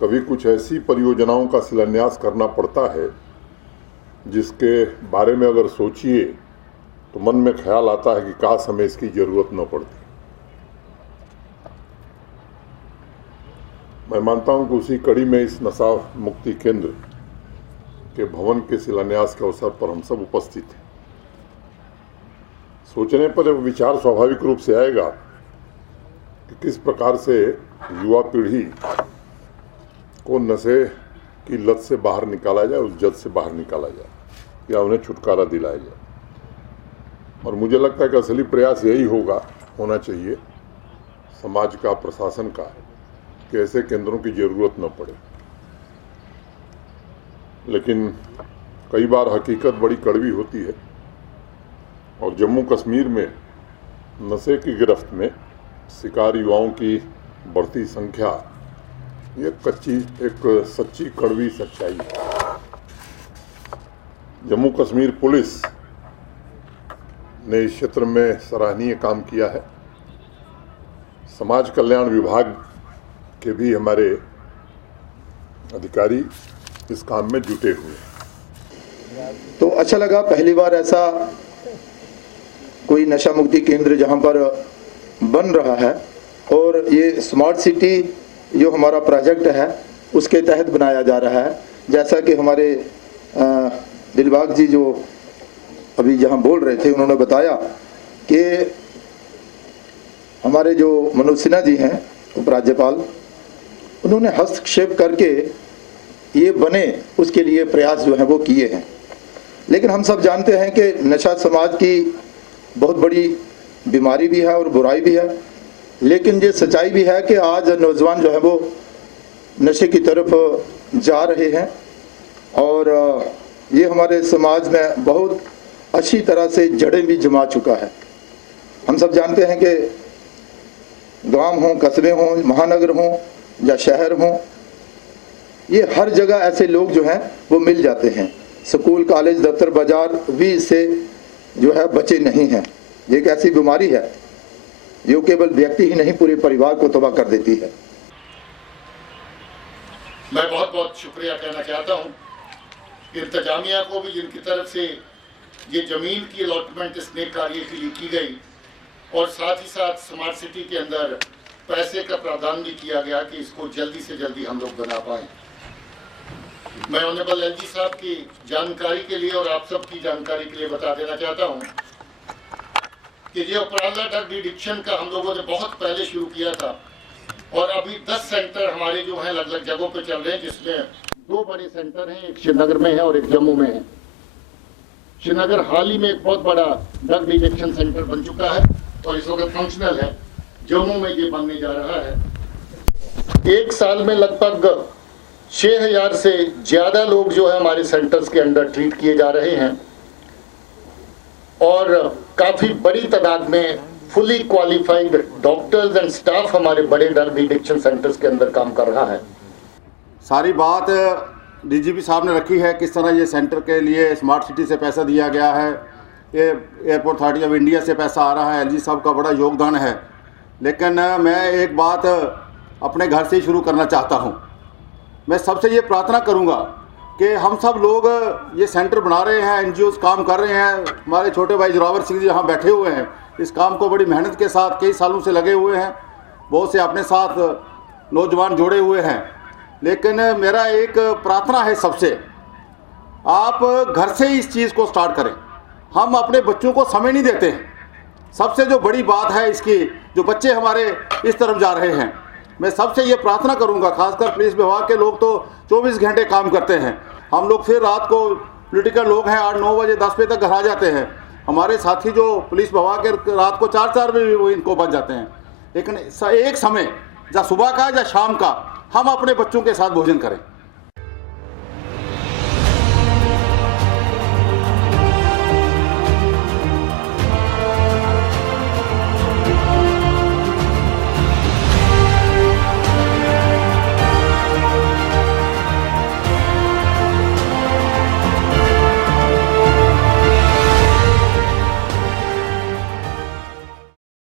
कभी कुछ ऐसी परियोजनाओं का शिलान्यास करना पड़ता है जिसके बारे में अगर सोचिए तो मन में ख्याल आता है कि काश हमें इसकी ज़रूरत न पड़ती। मैं मानता हूं कि उसी कड़ी में इस नशा मुक्ति केंद्र के भवन के शिलान्यास के अवसर पर हम सब उपस्थित हैं। सोचने पर विचार स्वाभाविक रूप से आएगा कि किस प्रकार से युवा पीढ़ी को नशे की लत से बाहर निकाला जाए, उस जद से बाहर निकाला जाए या उन्हें छुटकारा दिलाया जाए। और मुझे लगता है कि असली प्रयास यही होना चाहिए समाज का, प्रशासन का, कि ऐसे केंद्रों की ज़रूरत न पड़े। लेकिन कई बार हकीकत बड़ी कड़वी होती है और जम्मू कश्मीर में नशे की गिरफ्त में शिकार युवाओं की बढ़ती संख्या ये एक सच्ची कड़वी सच्चाई है। जम्मू कश्मीर पुलिस ने इस क्षेत्र में सराहनीय काम किया है। समाज कल्याण विभाग के भी हमारे अधिकारी इस काम में जुटे हुए हैं। तो अच्छा लगा, पहली बार ऐसा कोई नशा मुक्ति केंद्र जहां पर बन रहा है और ये स्मार्ट सिटी जो हमारा प्रोजेक्ट है उसके तहत बनाया जा रहा है। जैसा कि हमारे दिलबाग जी जो अभी जहां बोल रहे थे उन्होंने बताया कि हमारे जो मनोज सिन्हा जी हैं उपराज्यपाल, उन्होंने हस्तक्षेप करके ये बने उसके लिए प्रयास जो है वो किए हैं। लेकिन हम सब जानते हैं कि नशा समाज की बहुत बड़ी बीमारी भी है और बुराई भी है। लेकिन ये सच्चाई भी है कि आज नौजवान जो है वो नशे की तरफ जा रहे हैं और ये हमारे समाज में बहुत अच्छी तरह से जड़ें भी जमा चुका है। हम सब जानते हैं कि गांव हों, कस्बे हों, महानगर हों या शहर हों, ये हर जगह ऐसे लोग जो हैं वो मिल जाते हैं। स्कूल, कॉलेज, दफ्तर, बाजार भी इससे जो है बचे नहीं हैं। ये एक ऐसी बीमारी है जो केवल व्यक्ति ही नहीं पूरे परिवार को तबाह कर देती है। मैं बहुत बहुत शुक्रिया कहना चाहता हूँ इंतजामिया को भी, जिनकी तरफ से ये जमीन की अलॉटमेंट इस नेक कार्य के लिए की गई और साथ ही साथ स्मार्ट सिटी के अंदर पैसे का प्रावधान भी किया गया कि इसको जल्दी से जल्दी हम लोग बना पाएं। मैं ऑनरेबल एलजी साहब की जानकारी के लिए और आप सब की जानकारी के लिए बता देना चाहता हूं कि ये उपराला ड्रग एडिक्शन का हम लोगों ने बहुत पहले शुरू किया था और अभी 10 सेंटर हमारे जो हैं अलग अलग जगहों पे चल रहे हैं, जिसमें 2 बड़े सेंटर हैं, एक श्रीनगर में है और एक जम्मू में है। श्रीनगर हाल ही में एक बहुत बड़ा ड्रग एडिक्शन सेंटर बन चुका है और इस वक्त फंक्शनल है। जम्मू में ये बनने जा रहा है। एक साल में लगभग 6000 से ज्यादा लोग जो है हमारे सेंटर्स के अंदर ट्रीट किए जा रहे हैं और काफी बड़ी तादाद में fully qualified doctors and staff हमारे बड़े ड्रग एडिक्शन सेंटर्स के अंदर काम कर रहा है। सारी बात डीजीपी साहब ने रखी है, किस तरह ये सेंटर के लिए स्मार्ट सिटी से पैसा दिया गया है, ये एयरपोर्ट अथॉरिटी ऑफ इंडिया से पैसा आ रहा है, एलजी साहब का बड़ा योगदान है। लेकिन मैं एक बात अपने घर से ही शुरू करना चाहता हूँ। मैं सबसे ये प्रार्थना करूँगा कि हम सब लोग ये सेंटर बना रहे हैं, एनजीओज़ काम कर रहे हैं, हमारे छोटे भाई जोरावर सिंह जी यहाँ बैठे हुए हैं, इस काम को बड़ी मेहनत के साथ कई सालों से लगे हुए हैं, बहुत से अपने साथ नौजवान जोड़े हुए हैं। लेकिन मेरा एक प्रार्थना है सबसे, आप घर से ही इस चीज़ को स्टार्ट करें। हम अपने बच्चों को समय नहीं देते हैं। सबसे जो बड़ी बात है इसकी, जो बच्चे हमारे इस तरफ जा रहे हैं, मैं सबसे ये प्रार्थना करूंगा, खासकर पुलिस विभाग के लोग तो 24 घंटे काम करते हैं। हम लोग फिर रात को पॉलिटिकल लोग हैं 8-9 बजे 10 बजे तक घर आ जाते हैं। हमारे साथी जो पुलिस विभाग के रात को 4-4 बजे वो इनको बच जाते हैं। लेकिन एक समय या सुबह का या शाम का हम अपने बच्चों के साथ भोजन करें।